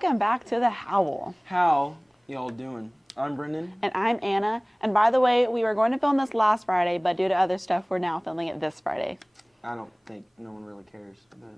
Welcome back to the Howl. How y'all doing? I'm Brendan. And I'm Anna. And by the way, we were going to film this last Friday, but due to other stuff, we're now filming it this Friday. I don't think no one really cares. But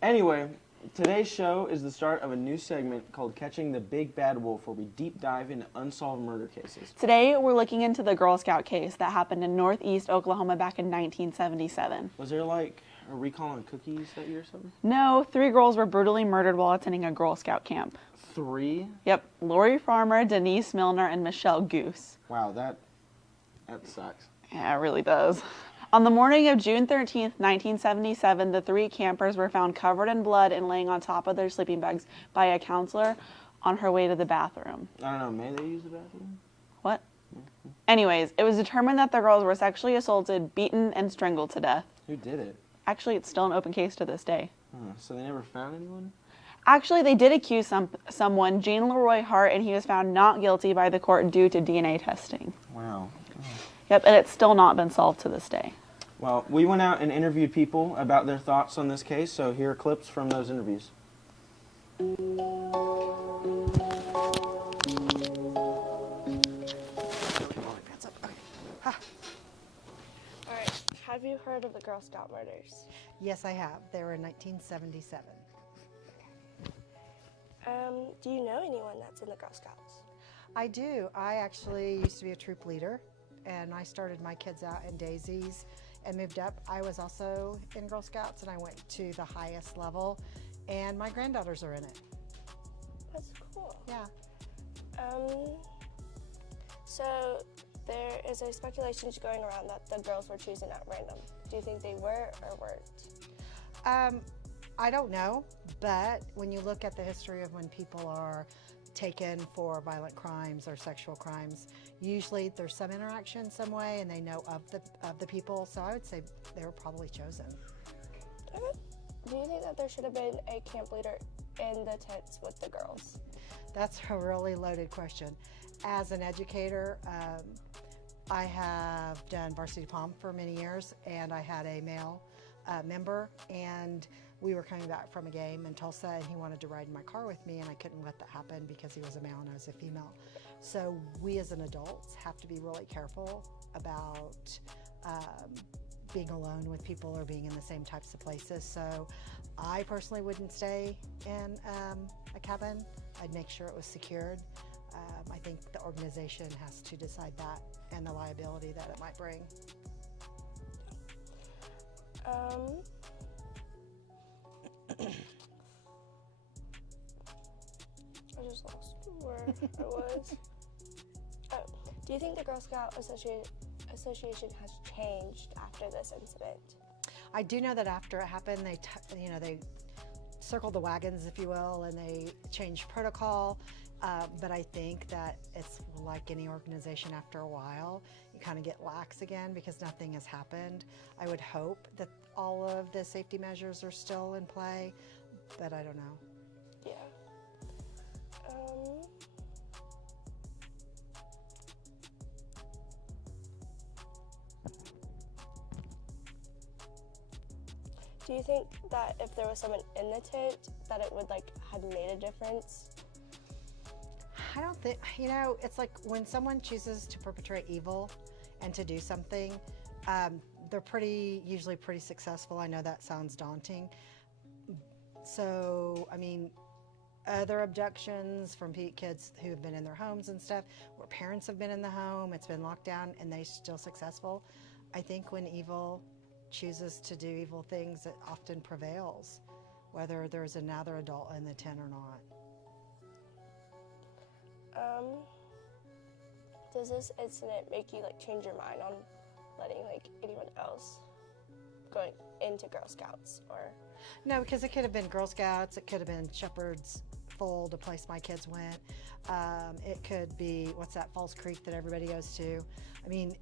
anyway, today's show is the start of a new segment called Catching the Big Bad Wolf, where we deep dive into unsolved murder cases. Today, we're looking into the Girl Scout case that happened in northeast Oklahoma back in 1977. Was there like a recall on cookies that year or something? No, 3 girls were brutally murdered while attending a Girl Scout camp. 3? Yep, Lori Farmer, Denise Milner, and Michele Guse. Wow, that sucks. Yeah, it really does. On the morning of June 13th, 1977, the 3 campers were found covered in blood and laying on top of their sleeping bags by a counselor on her way to the bathroom. I don't know, may they use the bathroom? What? Anyways, it was determined that the girls were sexually assaulted, beaten, and strangled to death. Who did it? Actually, it's still an open case to this day. So they never found anyone? Actually, they did accuse someone, Leroy Hart, and he was found not guilty by the court due to DNA testing. Wow. Yep, and it's still not been solved to this day. Well, we went out and interviewed people about their thoughts on this case, so here are clips from those interviews. All right, have you heard of the Girl Scout murders? Yes, I have. They were in 1977. Do you know anyone that's in the Girl Scouts? I do. I actually used to be a troop leader, and I started my kids out in Daisies and moved up. I was also in Girl Scouts, and I went to the highest level, and my granddaughters are in it. That's cool. Yeah. So there is a speculation going around that the girls were chosen at random. Do you think they were or weren't? I don't know, but when you look at the history of when people are taken for violent crimes or sexual crimes, usually there's some interaction some way, and they know of the people. So I would say they were probably chosen. Okay. Do you think that there should have been a camp leader in the tents with the girls? That's a really loaded question. As an educator, I have done varsity pom for many years, and I had a male member, and we were coming back from a game in Tulsa, and he wanted to ride in my car with me, and I couldn't let that happen because he was a male and I was a female. So we as an adults have to be really careful about being alone with people or being in the same types of places. So I personally wouldn't stay in a cabin. I'd make sure it was secured. I think the organization has to decide that and the liability that it might bring. I just lost where I was. Oh, do you think the Girl Scout Association has changed after this incident? I do know that after it happened, they circled the wagons, if you will, and they changed protocol. But I think that it's like any organization, after a while, you kind of get lax again because nothing has happened. I would hope that all of the safety measures are still in play, but I don't know. Yeah. Do you think that if there was someone in the tent, that it would had made a difference? I don't think, it's like when someone chooses to perpetrate evil and to do something, they're usually pretty successful. I know that sounds daunting. So, I mean, other abductions from kids who have been in their homes and stuff, where parents have been in the home, it's been locked down, and they're still successful. I think when evil chooses to do evil things, it often prevails, whether there's another adult in the tent or not. Does this incident make you change your mind on letting anyone else going into Girl Scouts or? No, because it could have been Girl Scouts, it could have been Shepherd's Fold, a place my kids went. It could be, what's that, Falls Creek that everybody goes to. I mean,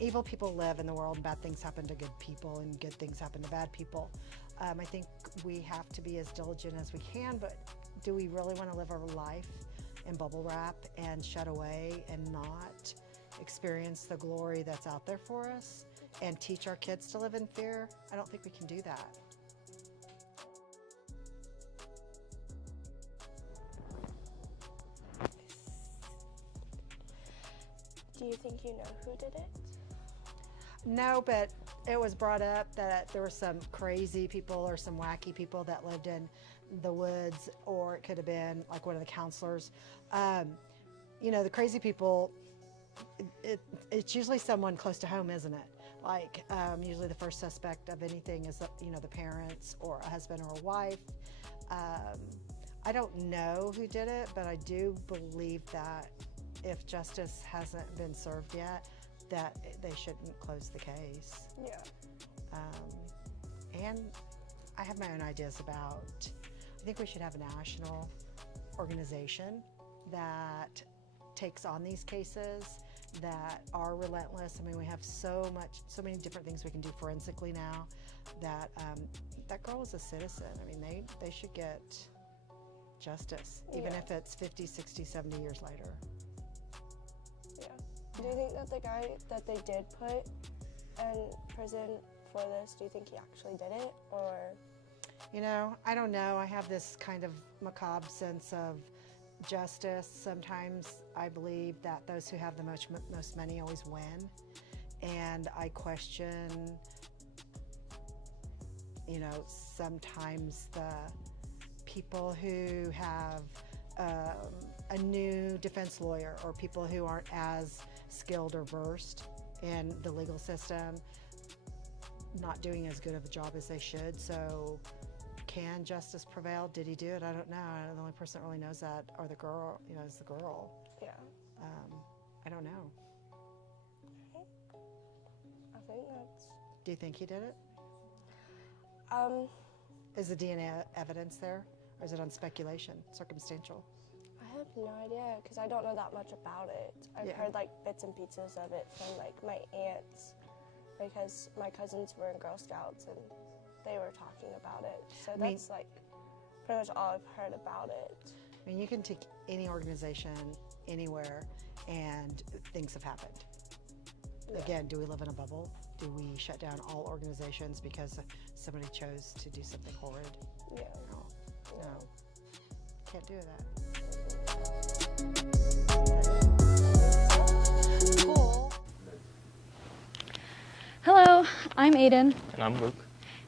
evil people live in the world, and bad things happen to good people, and good things happen to bad people. I think we have to be as diligent as we can, but do we really want to live our life in bubble wrap and shut away and not experience the glory that's out there for us and teach our kids to live in fear? I don't think we can do that. Do you think you know who did it? No, but it was brought up that there were some crazy people or some wacky people that lived in the woods, or it could have been like one of the counselors. You know, the crazy people, it's usually someone close to home, isn't it? Like usually the first suspect of anything is, you know, the parents or a husband or a wife. I don't know who did it, but I do believe that if justice hasn't been served yet, that they shouldn't close the case. Yeah. And I have my own ideas about, I think we should have a national organization that takes on these cases that are relentless. I mean, we have so many different things we can do forensically now that that girl is a citizen. I mean, they should get justice, even if it's 50, 60, 70 years later. Yeah. Do you think that the guy that they did put in prison for this, do you think he actually did it, or? You know, I don't know. I have this kind of macabre sense of justice. Sometimes I believe that those who have the most money always win, and I question, you know, sometimes the people who have a new defense lawyer, or people who aren't as skilled or versed in the legal system, not doing as good of a job as they should. So can justice prevail? Did he do it? I don't know. The only person that really knows that, or the girl, you know, is the girl. Yeah. I don't know. I think that's. Do you think he did it? Is the DNA evidence there, or is it on speculation, circumstantial? I have no idea, because I don't know that much about it. I've heard like bits and pieces of it from like my aunts, because my cousins were in Girl Scouts and they were talking about it. So that's like pretty much all I've heard about it. I mean, you can take any organization anywhere and things have happened. Yeah. Again, do we live in a bubble? Do we shut down all organizations because somebody chose to do something horrid? Yeah. No. Can't do that. Cool. Hello, I'm Aiden, And I'm Luke.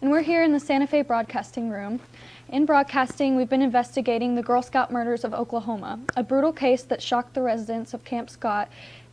and we're here in the Santa Fe Broadcasting Room. In broadcasting, we've been investigating the Girl Scout murders of Oklahoma, a brutal case that shocked the residents of Camp Scott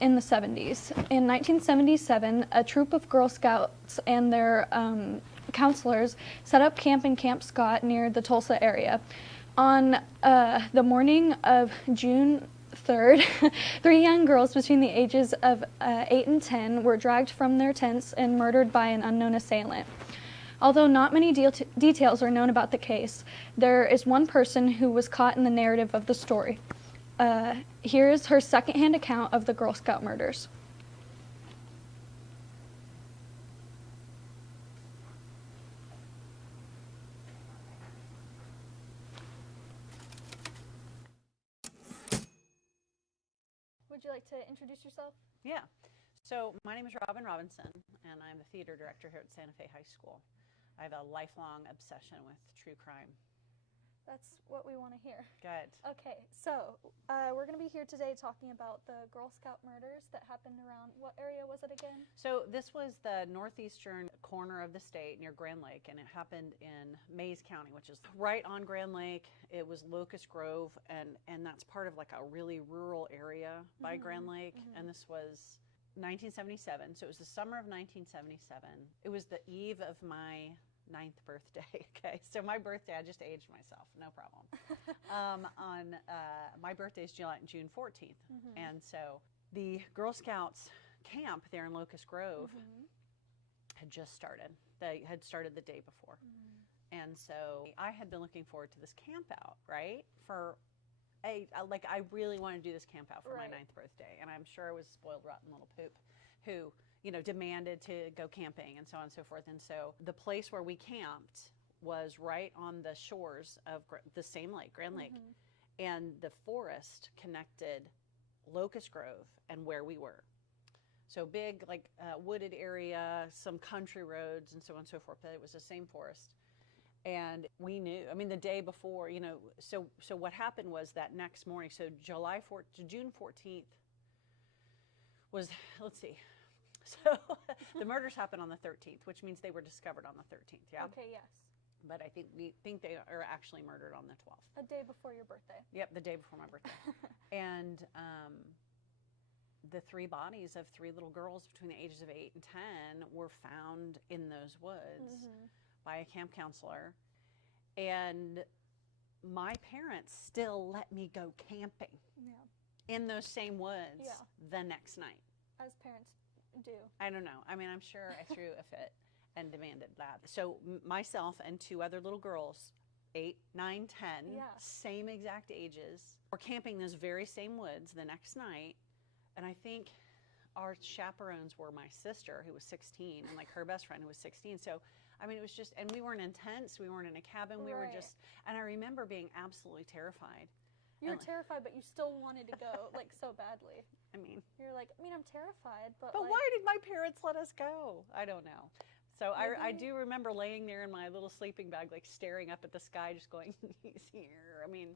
in the 70s. In 1977, a troop of Girl Scouts and their counselors set up camp in Camp Scott near the Tulsa area. On the morning of June 3rd, 3 young girls between the ages of 8 and 10 were dragged from their tents and murdered by an unknown assailant. Although not many details are known about the case, there is one person who was caught in the narrative of the story. Here is her secondhand account of the Girl Scout murders. Would you like to introduce yourself? Yeah. So my name is Robin Robinson, and I'm the theater director here at Santa Fe High School. I have a lifelong obsession with true crime. That's what we want to hear. Good. Okay, so we're going to be here today talking about the Girl Scout murders that happened around, what area was it again? So this was the northeastern corner of the state near Grand Lake, and it happened in Mays County, which is right on Grand Lake. It was Locust Grove, and that's part of like a really rural area by Grand Lake. And this was 1977, so it was the summer of 1977. It was the eve of my 9th birthday. Okay, so my birthday, I just aged myself, no problem. My birthday is June 14th, and so the Girl Scouts camp there in Locust Grove had just started. They had started the day before, and so I had been looking forward to this camp out, right? I really want to do this camp out for my 9th birthday, and I'm sure I was a spoiled, rotten little poop who, demanded to go camping and so on and so forth. And so the place where we camped was right on the shores of the same lake, Grand Lake, and the forest connected Locust Grove and where we were. So big, wooded area, some country roads and so on and so forth, but it was the same forest. And we knew, the day before, so what happened was that next morning, so June 14th, was, let's see. So the murders happened on the 13th, which means they were discovered on the 13th, yeah? Okay, yes. But we think they are actually murdered on the 12th. A day before your birthday. Yep, the day before my birthday. And the 3 bodies of 3 little girls between the ages of 8 and 10 were found in those woods by a camp counselor. And my parents still let me go camping in those same woods the next night. As parents do. I don't know. I mean, I'm sure I threw a fit and demanded that. So myself and 2 other little girls, 8, 9, 10, same exact ages, were camping those very same woods the next night. And I think our chaperones were my sister, who was 16, and like her best friend, who was 16. So, I mean, it was just, and we weren't in tents, we weren't in a cabin, we were just, and I remember being absolutely terrified. You were terrified, but you still wanted to go, like, so badly. I mean. You're like, I mean, I'm terrified, but like, why did my parents let us go? I don't know. So I do remember laying there in my little sleeping bag, like staring up at the sky, just going, he's here. I mean,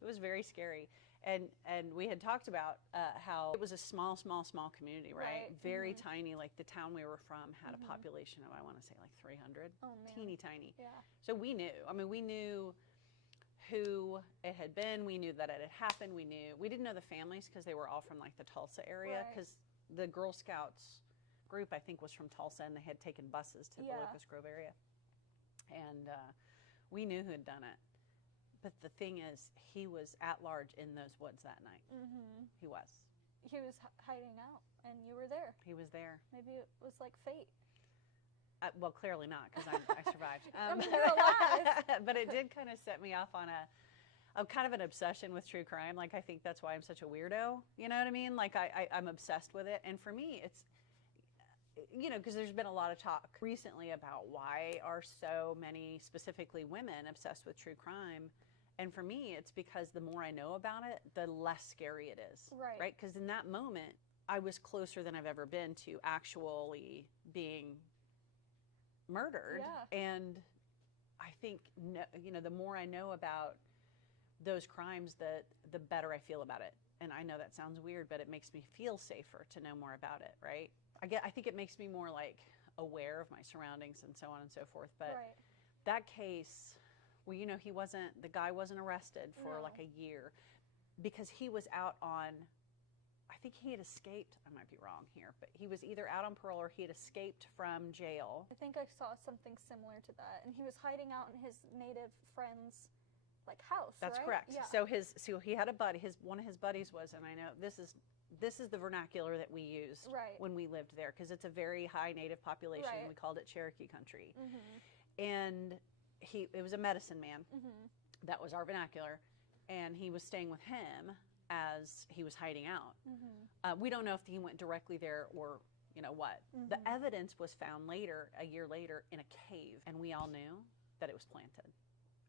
it was very scary. And we had talked about how it was a small community, right? Very tiny. Like the town we were from had a population of, I want to say, like 300. Oh, man. Teeny tiny. Yeah. So we knew. I mean, we knew who it had been. We knew that it had happened. We didn't know the families because they were all from like the Tulsa area, because the Girl Scouts group, I think, was from Tulsa, and they had taken buses to the Locust Grove area. And we knew who had done it. But the thing is, he was at large in those woods that night. He was. He was hiding out, and you were there. He was there. Maybe it was like fate. Well, clearly not, because I survived. I mean, you're alive. But it did kind of set me off on a kind of an obsession with true crime. Like, I think that's why I'm such a weirdo. You know what I mean? Like, I'm obsessed with it. And for me, it's, you know, because there's been a lot of talk recently about why are so many, specifically women, obsessed with true crime. And for me, it's because the more I know about it, the less scary it is. Right? Because in that moment, I was closer than I've ever been to actually being murdered. And I think, you know, the more I know about those crimes, the better I feel about it. And I know that sounds weird, but it makes me feel safer to know more about it, right? I think it makes me more like aware of my surroundings and so on and so forth. But that case, well, you know, the guy wasn't arrested for like a year because he was out on, I think he had escaped, I might be wrong here, but he was either out on parole or he had escaped from jail. I think I saw something similar to that. And he was hiding out in his native friend's like house. That's correct. Yeah. So he had a buddy, one of his buddies was, and I know this is the vernacular that we used when we lived there, because it's a very high native population. We called it Cherokee country. And it was a medicine man. That was our vernacular. And he was staying with him as he was hiding out. We don't know if he went directly there or, you know what. The evidence was found later, a year later, in a cave. And we all knew that it was planted.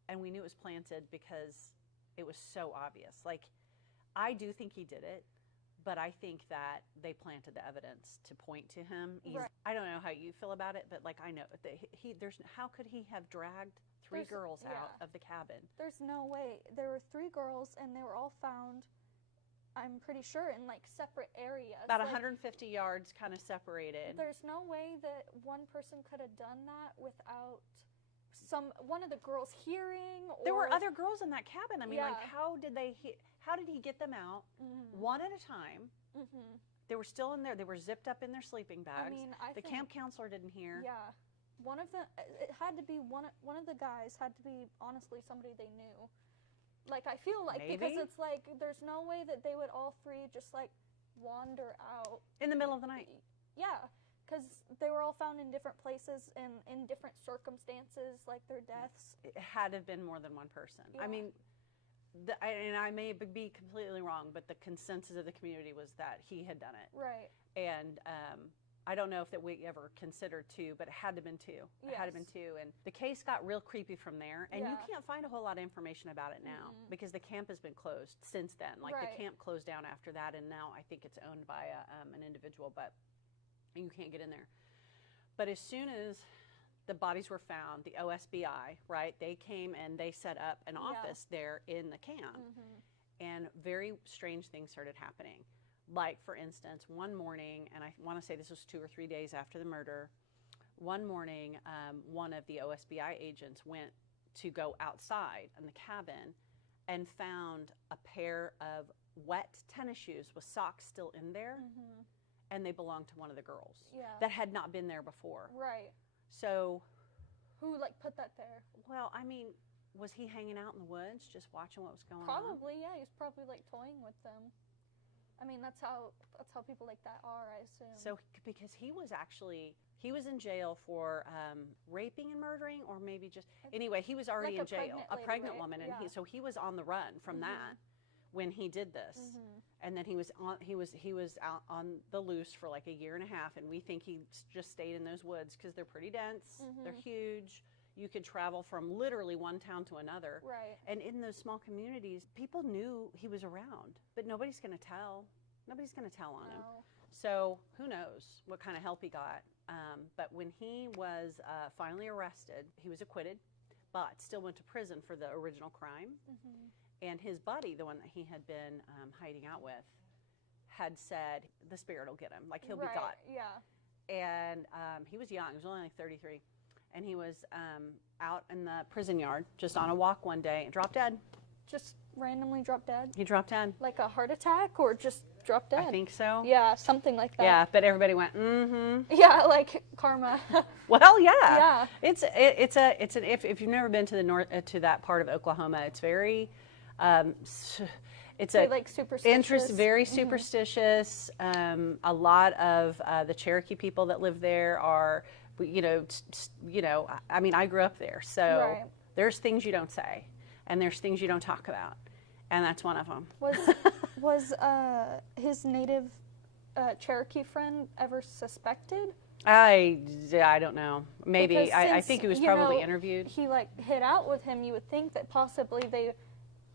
And we knew it was planted because it was so obvious. Like, I do think he did it, but I think that they planted the evidence to point to him. I don't know how you feel about it, but like, I know that how could he have dragged 3 girls out of the cabin? There's no way. There were 3 girls, and they were all found, I'm pretty sure, in like separate areas. About 150 yards kind of separated. There's no way that one person could have done that without one of the girls hearing. Or there were other girls in that cabin. I mean, like, how did he get them out one at a time? They were still in there. They were zipped up in their sleeping bags. I mean, the camp counselor didn't hear. Yeah. One of them, it had to be one of the guys had to be, honestly, somebody they knew. Like, I feel like, because it's like, there's no way that they would all 3 just like wander out. In the middle of the night. Yeah. Because they were all found in different places and in different circumstances, like their deaths. It had to have been more than one person. I mean, and I may be completely wrong, but the consensus of the community was that he had done it. Right. And I don't know if that we ever considered 2, but it had to have been 2. It had to have been 2. And the case got real creepy from there. And you can't find a whole lot of information about it now because the camp has been closed since then. Like, the camp closed down after that, and now I think it's owned by an individual, but you can't get in there. But as soon as the bodies were found, the OSBI, right, they came and they set up an office there in the camp. And very strange things started happening. Like, for instance, one morning, and I want to say this was 2 or 3 days after the murder, one morning, one of the OSBI agents went to go outside in the cabin and found a pair of wet tennis shoes with socks still in there, and they belonged to one of the girls that had not been there before. Right. So, who like put that there? well, I mean, was he hanging out in the woods just watching what was going on? Probably, yeah. He's probably like toying with them. I mean, that's how people like that are, I assume. So, because he was in jail for raping and murdering, or maybe just, anyway, he was already Like in a jail, pregnant a lady, pregnant right? woman, and Yeah. so he was on the run from that when he did this, and then he was out on the loose for like a year and a half, and we think he just stayed in those woods because they're pretty dense, they're huge. You could travel from literally one town to another. Right. And in those small communities, people knew he was around, but nobody's going to tell. Nobody's going to tell on him. No. So who knows what kind of help he got. But when he was finally arrested, he was acquitted, but still went to prison for the original crime. And his buddy, the one that he had been hiding out with, had said, the spirit will get him. Like, he'll be got. Yeah. And he was young. He was only like 33. And he was out in the prison yard just on a walk one day and dropped dead. Just randomly dropped dead? He dropped dead. Like a heart attack, or just dropped dead? I think so. Yeah, something like that. Yeah, but everybody went, mm-hmm. Yeah, like karma. Well, yeah. Yeah. If you've never been to the north to that part of Oklahoma, it's very it's Very, a like, superstitious. very superstitious. A lot of the Cherokee people that live there are, I mean, I grew up there, so Right. there's things you don't say, and there's things you don't talk about, and that's one of them. Was his native Cherokee friend ever suspected? I don't know. Maybe. Because I since, think he was you probably know, interviewed. He like hid out with him. You would think that possibly they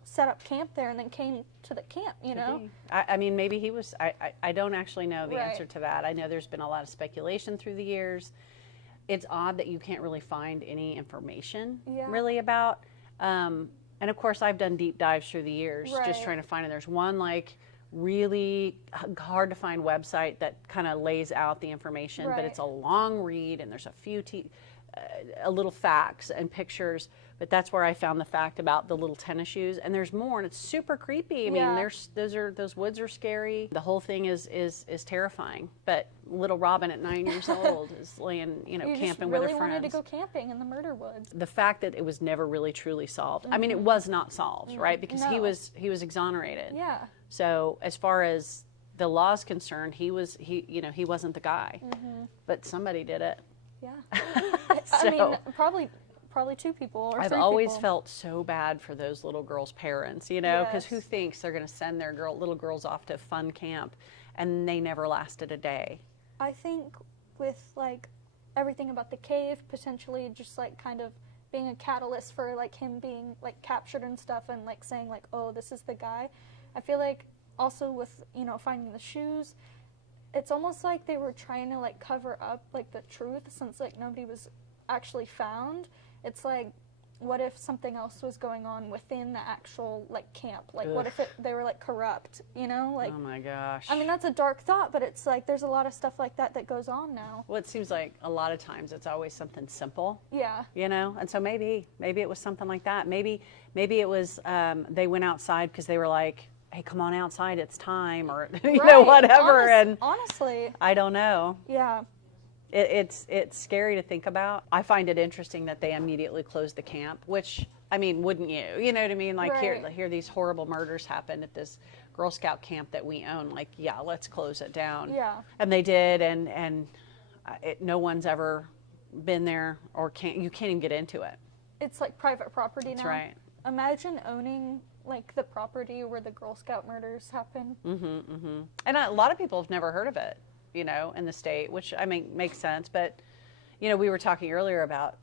set up camp there and then came to the camp, you know? I mean, maybe he was. I don't actually know the Right. answer to that. I know there's been a lot of speculation through the years. It's odd that you can't really find any information really about. And of course, I've done deep dives through the years, just Right. trying to find it. There's one like really hard to find website that kind of lays out the information, but Right. it's a long read, and there's a few a little facts and pictures. But that's where I found the fact about the little tennis shoes, and there's more, and it's super creepy. I mean, Yeah. those woods are scary. The whole thing is terrifying. But little Robin at 9 years old is laying, You camping just with really her wanted friends. to go camping in the murder woods. The fact that it was never really truly solved. I mean, it was not solved, right? Because he No. was exonerated. Yeah. So as far as the law is concerned, he wasn't the guy, but somebody did it. Yeah. So- I mean, probably two people or I've three always people. felt so bad for those little girls' parents, because who Yes. thinks they're going to send their little girls off to fun camp, and they never lasted a day. I think with like everything about the cave potentially just like kind of being a catalyst for like him being like captured and stuff and like saying like, oh, this is the guy. I feel like also with finding the shoes, it's almost like they were trying to like cover up like the truth since like nobody was actually found. It's like, what if something else was going on within the actual like camp? Like, what if they were like corrupt? Like. Oh my gosh. I mean, that's a dark thought, but it's like there's a lot of stuff like that goes on now. Well, it seems like a lot of times it's always something simple. Yeah. And so maybe it was something like that. Maybe it was they went outside because they were like, hey, come on outside, it's time, or Right. whatever. And honestly, I don't know. yeah. It's scary to think about. I find it interesting that they immediately closed the camp, which, I mean, wouldn't you? You know what I mean? Like, Right. here these horrible murders happened at this Girl Scout camp that we own. Like, yeah, let's close it down. Yeah. And they did, and no one's ever been there, or you can't even get into it. It's like private property That's now. right. Imagine owning like the property where the Girl Scout murders happen. And a lot of people have never heard of it, in the state, which I mean makes sense. But, we were talking earlier about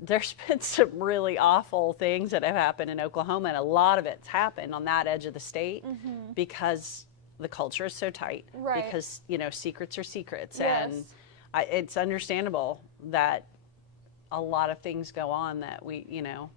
there's been some really awful things that have happened in Oklahoma, and a lot of it's happened on that edge of the state because the culture is so tight. Right. Because secrets are secrets, Yes. and it's understandable that a lot of things go on that we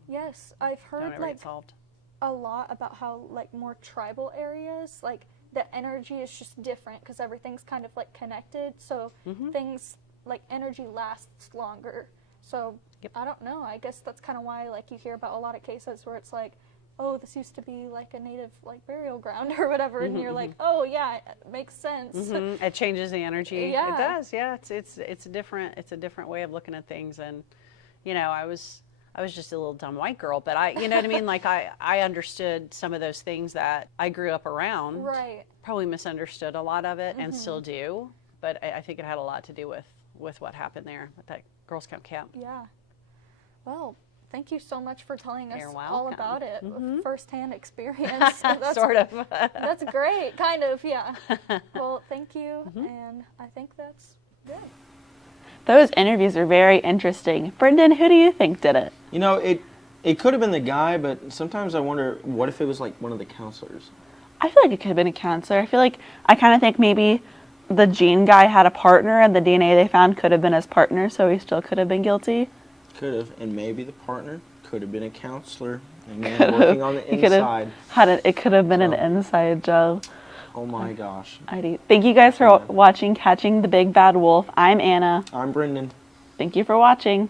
Yes, I've don't heard ever like get solved. a lot about how like more tribal areas like the energy is just different because everything's kind of like connected. So things like energy lasts longer. So I don't know. I guess that's kind of why like you hear about a lot of cases where it's like, oh, this used to be like a native like burial ground or whatever, and you're like, oh yeah, it makes sense. It changes the energy. Yeah. It does. Yeah, it's a different way of looking at things. And you know, I was just a little dumb white girl, but you know what I mean? Like I understood some of those things that I grew up around. Right. Probably misunderstood a lot of it and still do, but I think it had a lot to do with what happened there at that Girl Scout camp. Yeah. Well, thank you so much for telling us You're all welcome. about it. Firsthand experience. That's, Sort of. That's great. Kind of, yeah. Well, thank you, and I think that's good. Those interviews are very interesting. Brendan, who do you think did it? You know, it could have been the guy, but sometimes I wonder, what if it was like one of the counselors? I feel like it could have been a counselor. I kind of think maybe the gene guy had a partner, and the DNA they found could have been his partner, so he still could have been guilty. Could have, and maybe the partner could have been a counselor, a man working on the He could inside. have it could have been an inside job. Oh my gosh. Alrighty. Thank you guys for watching Catching the Big Bad Wolf. I'm Anna. I'm Brendan. Thank you for watching.